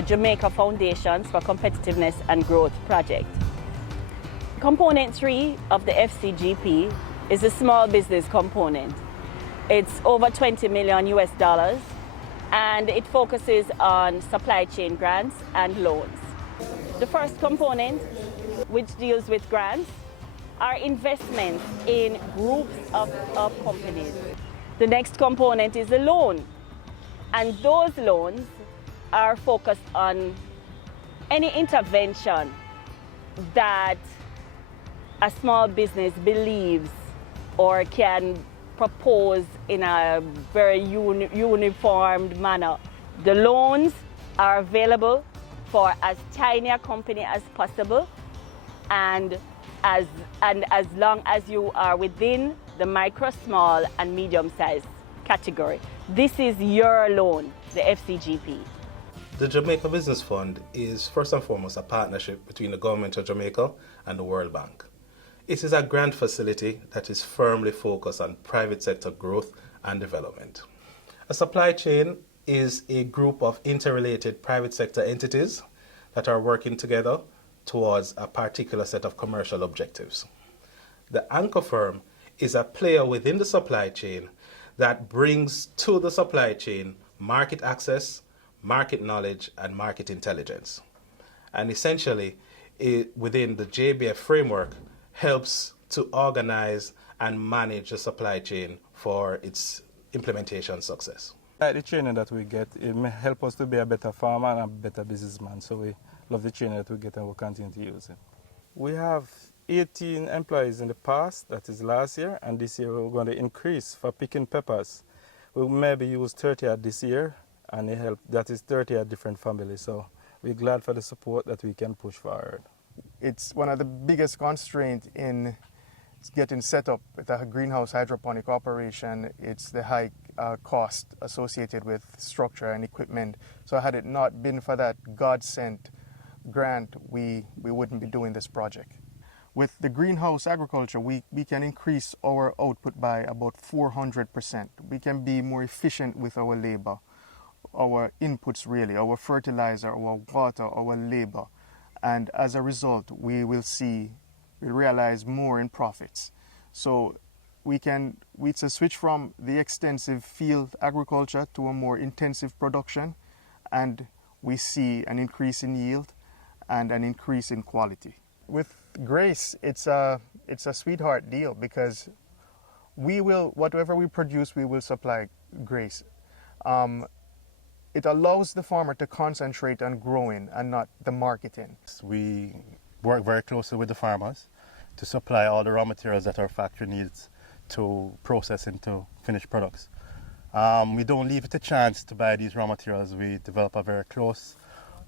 the Jamaica Foundations for Competitiveness and Growth project. Component 3 of the FCGP is the small business component. It's over $20 million US, and it focuses on supply chain grants and loans. The first component, which deals with grants, are investments in groups of companies. The next component is a loan, and those loans are focused on any intervention that a small business believes or can propose in a very uniformed manner. The loans are available for as tiny a company as possible, and as long as you are within the micro, small, and medium-sized category. This is your loan, the FCGP. The Jamaica Business Fund is first and foremost a partnership between the Government of Jamaica and the World Bank. It is a grant facility that is firmly focused on private sector growth and development. A supply chain is a group of interrelated private sector entities that are working together towards a particular set of commercial objectives. The anchor firm is a player within the supply chain that brings to the supply chain market access, market knowledge, and market intelligence. And essentially, within the JBF framework, helps to organize and manage the supply chain for its implementation success. The training that we get, it may help us to be a better farmer and a better businessman. So we love the training that we get and we'll continue to use it. We have 18 employees in the past, that is last year, and this year we're going to increase for picking peppers. We'll maybe use 30 at this year, and that is 30 at different families. So we're glad for the support that we can push forward. It's one of the biggest constraints in getting set up with a greenhouse hydroponic operation. It's the high cost associated with structure and equipment. So had it not been for that God-sent grant, we wouldn't be doing this project. With the greenhouse agriculture, we can increase our output by about 400%. We can be more efficient with our labor, our inputs really, our fertilizer, our water, our labor. And as a result, we realize more in profits. So it's a switch from the extensive field agriculture to a more intensive production, and we see an increase in yield and an increase in quality. With Grace, it's a sweetheart deal because whatever we produce, we will supply Grace. It allows the farmer to concentrate on growing and not the marketing. We work very closely with the farmers to supply all the raw materials that our factory needs to process into finished products. We don't leave it a chance to buy these raw materials. We develop a very close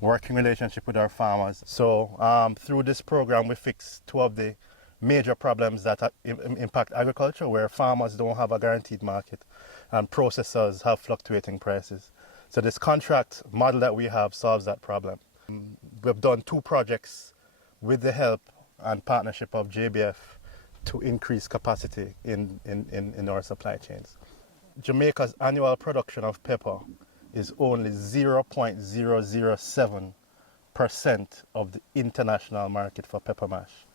working relationship with our farmers. So through this program, we fix two of the major problems that impact agriculture, where farmers don't have a guaranteed market and processors have fluctuating prices. So this contract model that we have solves that problem. We've done 2 projects with the help and partnership of JBF to increase capacity in our supply chains. Jamaica's annual production of pepper is only 0.007% of the international market for pepper mash.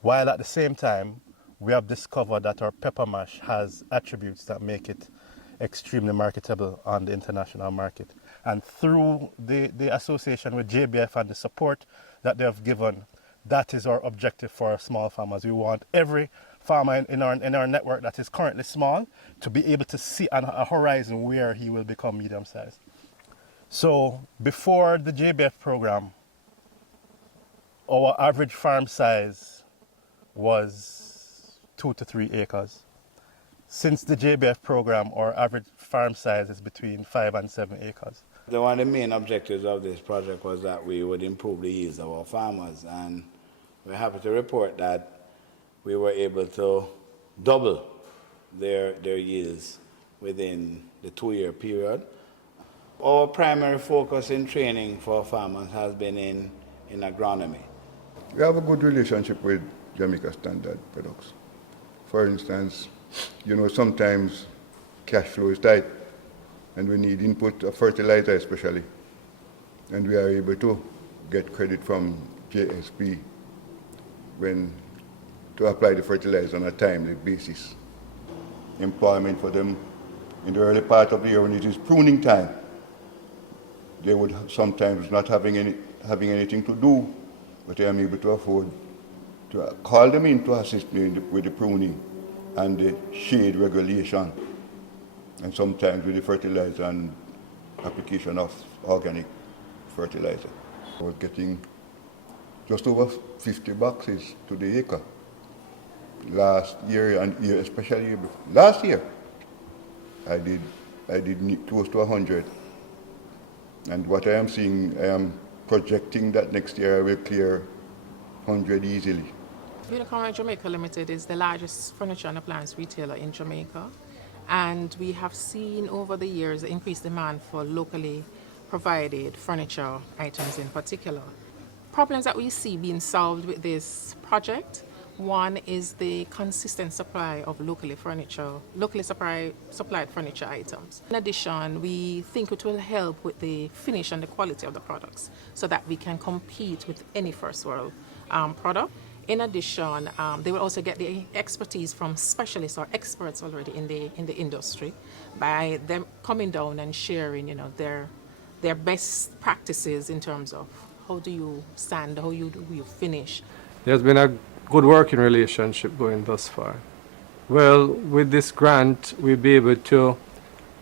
While at the same time, we have discovered that our pepper mash has attributes that make it extremely marketable on the international market. And through the association with JBF and the support that they have given, that is our objective for our small farmers. We want every farmer in our network that is currently small to be able to see on a horizon where he will become medium-sized. So before the JBF program, our average farm size was 2 to 3 acres. Since the JBF program, our average farm size is between 5 and 7 acres. One of the main objectives of this project was that we would improve the yields of our farmers, and we're happy to report that we were able to double their yields within the 2-year period. Our primary focus in training for farmers has been in agronomy. We have a good relationship with Jamaica Standard Products. For instance, sometimes cash flow is tight and we need input of fertilizer especially. and we are able to get credit from JSP to apply the fertilizer on a timely basis. Employment for them in the early part of the year when it is pruning time, they would sometimes not having anything to do, but I am able to afford to call them in to assist me with the pruning and the shade regulation, and sometimes with the fertilizer and application of organic fertilizer. I was getting just over 50 boxes to the acre. Last year, and especially last year, I did close to 100. And what I am seeing, I am projecting that next year I will clear 100 easily. Unicorn Jamaica Limited is the largest furniture and appliance retailer in Jamaica, and we have seen over the years increased demand for locally provided furniture items in particular. Problems that we see being solved with this project: one is the consistent supply of locally supplied furniture items. In addition, we think it will help with the finish and the quality of the products so that we can compete with any first world product. In addition, they will also get the expertise from specialists or experts already in the industry by them coming down and sharing, their best practices in terms of how do you stand, how do you finish. There's been a good working relationship going thus far. Well, with this grant, we'll be able to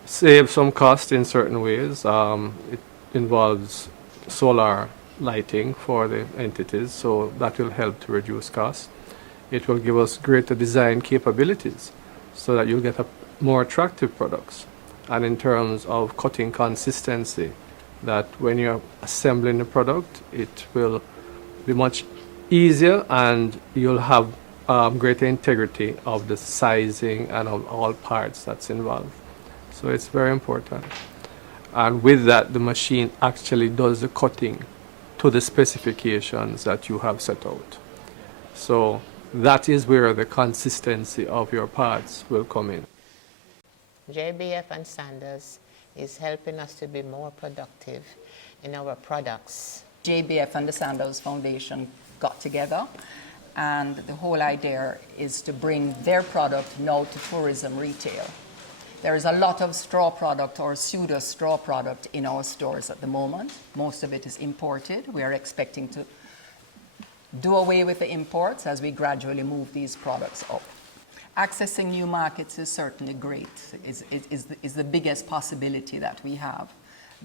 save some cost in certain ways. It involves solar lighting for the entities, so that will help to reduce costs. It will give us greater design capabilities so that you'll get more attractive products. And in terms of cutting consistency, that when you're assembling the product, it will be much easier and you'll have greater integrity of the sizing and of all parts that's involved. So it's very important. And with that, the machine actually does the cutting to the specifications that you have set out. So that is where the consistency of your parts will come in. JBF and Sanders is helping us to be more productive in our products. JBF and the Sanders Foundation got together, and the whole idea is to bring their product now to tourism retail. There is a lot of straw product or pseudo straw product in our stores at the moment. Most of it is imported. We are expecting to do away with the imports as we gradually move these products up. Accessing new markets is certainly great, is the biggest possibility that we have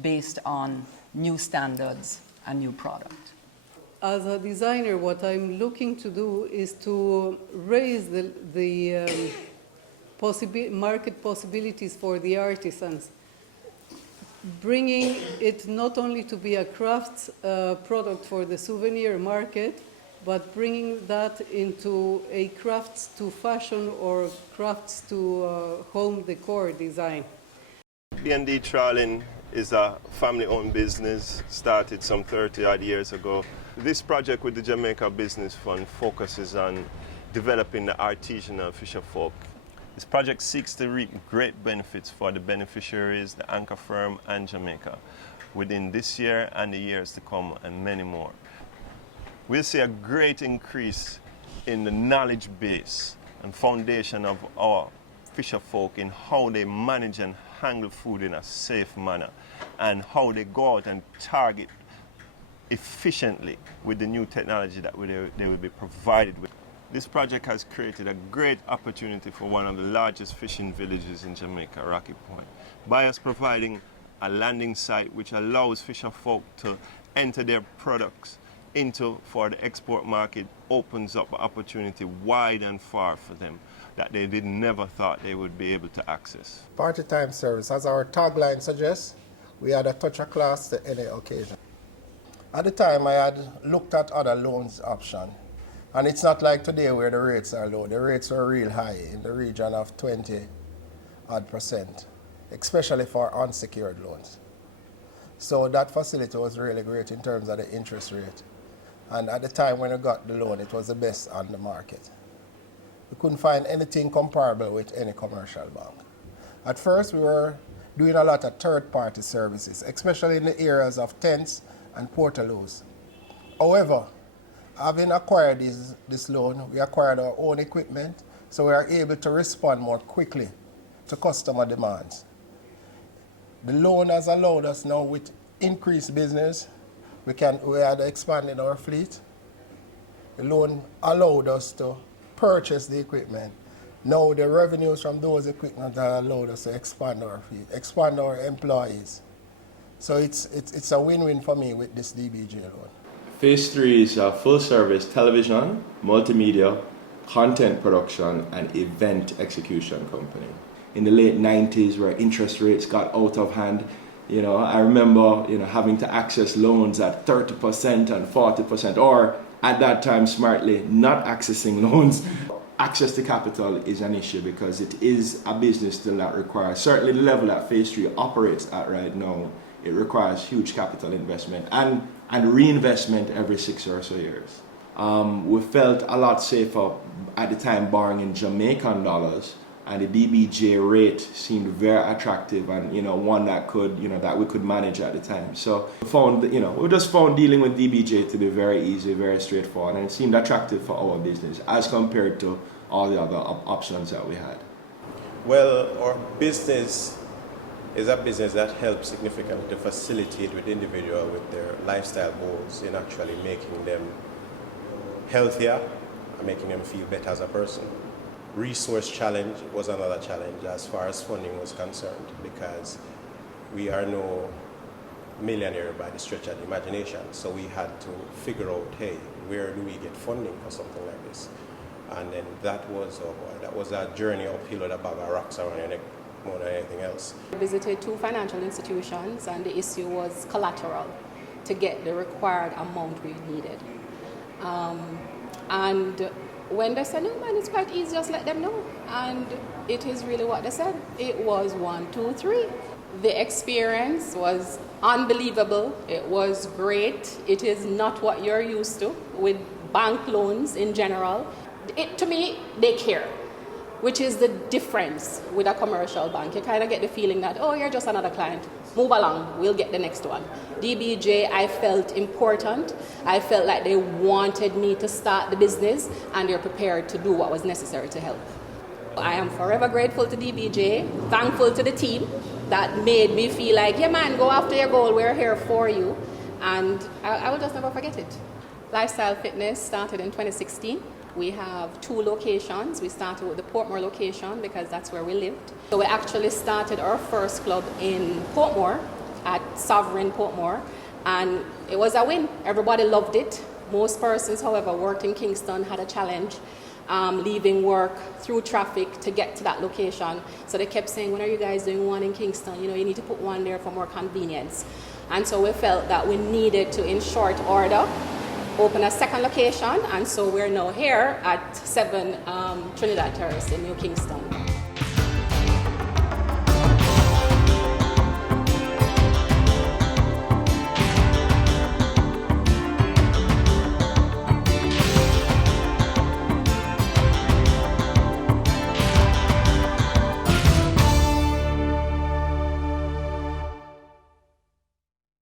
based on new standards and new product. As a designer, what I'm looking to do is to raise the market possibilities for the artisans, bringing it not only to be a crafts product for the souvenir market, but bringing that into a crafts to fashion or crafts to home decor design. B&D Trawling is a family-owned business, started some 30-odd years ago. This project with the Jamaica Business Fund focuses on developing the artisanal fisher folk. This project seeks to reap great benefits for the beneficiaries, the anchor firm, and Jamaica within this year and the years to come, and many more. We'll see a great increase in the knowledge base and foundation of our fisher folk in how they manage and handle food in a safe manner, and how they go out and target efficiently with the new technology that they will be provided with. This project has created a great opportunity for one of the largest fishing villages in Jamaica, Rocky Point, by us providing a landing site which allows fisher folk to enter their products for the export market, opens up an opportunity wide and far for them that they never thought they would be able to access. Party time service, as our tagline suggests, we had a touch of class to any occasion. At the time, I had looked at other loans option, and it's not like today where the rates are low. The rates are real high, in the region of 20% especially for unsecured loans. So that facility was really great in terms of the interest rate. And at the time when I got the loan, it was the best on the market. We couldn't find anything comparable with any commercial bank. At first, we were doing a lot of third-party services, especially in the areas of tents and portaloos. However, having acquired this loan, we acquired our own equipment, so we are able to respond more quickly to customer demands. The loan has allowed us now with increased business. We are expanding our fleet. The loan allowed us to purchase the equipment. Now the revenues from those equipment have allowed us to expand our fleet, expand our employees. So it's a win-win for me with this DBJ loan. Phase 3 is a full-service television, multimedia, content production, and event execution company. In the late 90s, where interest rates got out of hand, I remember, having to access loans at 30% and 40%, or at that time, smartly, not accessing loans. Access to capital is an issue because it is a business still that requires, certainly the level that Phase 3 operates at right now, it requires huge capital investment and reinvestment every 6 or so years. We felt a lot safer at the time borrowing in Jamaican dollars, and the DBJ rate seemed very attractive and one that that we could manage at the time. So we just found dealing with DBJ to be very easy, very straightforward, and it seemed attractive for our business as compared to all the other options that we had. Well, our business is a business that helps significantly to facilitate with individuals with their lifestyle goals in actually making them healthier and making them feel better as a person. Resource challenge was another challenge as far as funding was concerned, because we are no millionaire by the stretch of the imagination. So we had to figure out, hey, where do we get funding for something like this? And then that was a journey uphill with a bag of rocks around your neck more than anything else. I visited 2 financial institutions, and the issue was collateral to get the required amount we needed. And when they said, no man, it's quite easy, just let them know. And it is really what they said. It was 1, 2, 3. The experience was unbelievable. It was great. It is not what you're used to with bank loans in general. To me, they care, which is the difference with a commercial bank. You kind of get the feeling that, oh, you're just another client. Move along, we'll get the next one. DBJ, I felt important. I felt like they wanted me to start the business, and they're prepared to do what was necessary to help. I am forever grateful to DBJ, thankful to the team that made me feel like, yeah man, go after your goal, we're here for you. And I will just never forget it. Lifestyle Fitness started in 2016. We have 2 locations. We started with the Portmore location because that's where we lived. So we actually started our first club in Portmore at Sovereign Portmore, and it was a win. Everybody loved it. Most persons, however, worked in Kingston had a challenge leaving work through traffic to get to that location. So they kept saying, when are you guys doing one in Kingston? You need to put one there for more convenience. And so we felt that we needed to, in short order, open a second location, and so we're now here at 7 Trinidad Terrace in New Kingston.